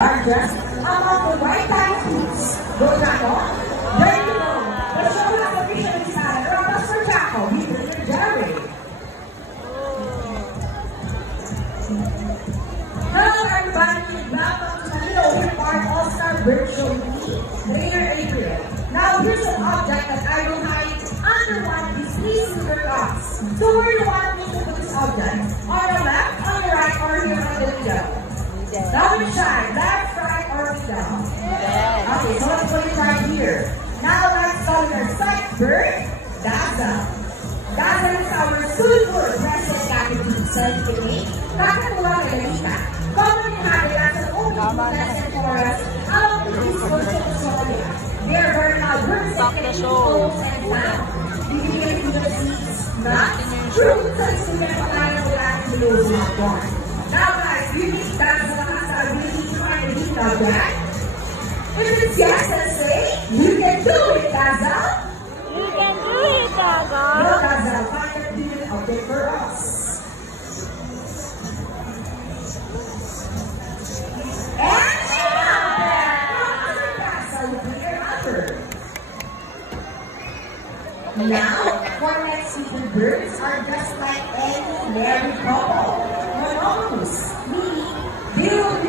are just among the white diamonds. Go, Jacko. There you go. The show has officially started. Round us for Jacko. We bring you Jerry. Hello, everybody. Welcome to the Little Park All-Star Virtual Meet, later April. Now, here's an object that I will hide under one of these three silver cups. So, where do you want me to put this object? On the left, on the right, or here on the middle? Now we shine, left, right, or middle. Okay, so let's put it right here. Now let's call our side bird, Dazzle. Dazzle is our super precious attitude certificate. Kakatulang Elenita. Common in habitats and only pleasant forests along the east coast of Australia. They are very now birds that can eat holes and land. Bibigyan to the seeds, nuts, fruits, and student pagkain ng land below the corn. Now guys, you need Dazzle as our ability to find the heat of that. If it's yes, let's say, you can do it, Dazzle. You can do it, Dazzle. No, Dazzle, find the heat of it for us. And now, for next super birds are just like any married couple. Monogamous, meaning they will be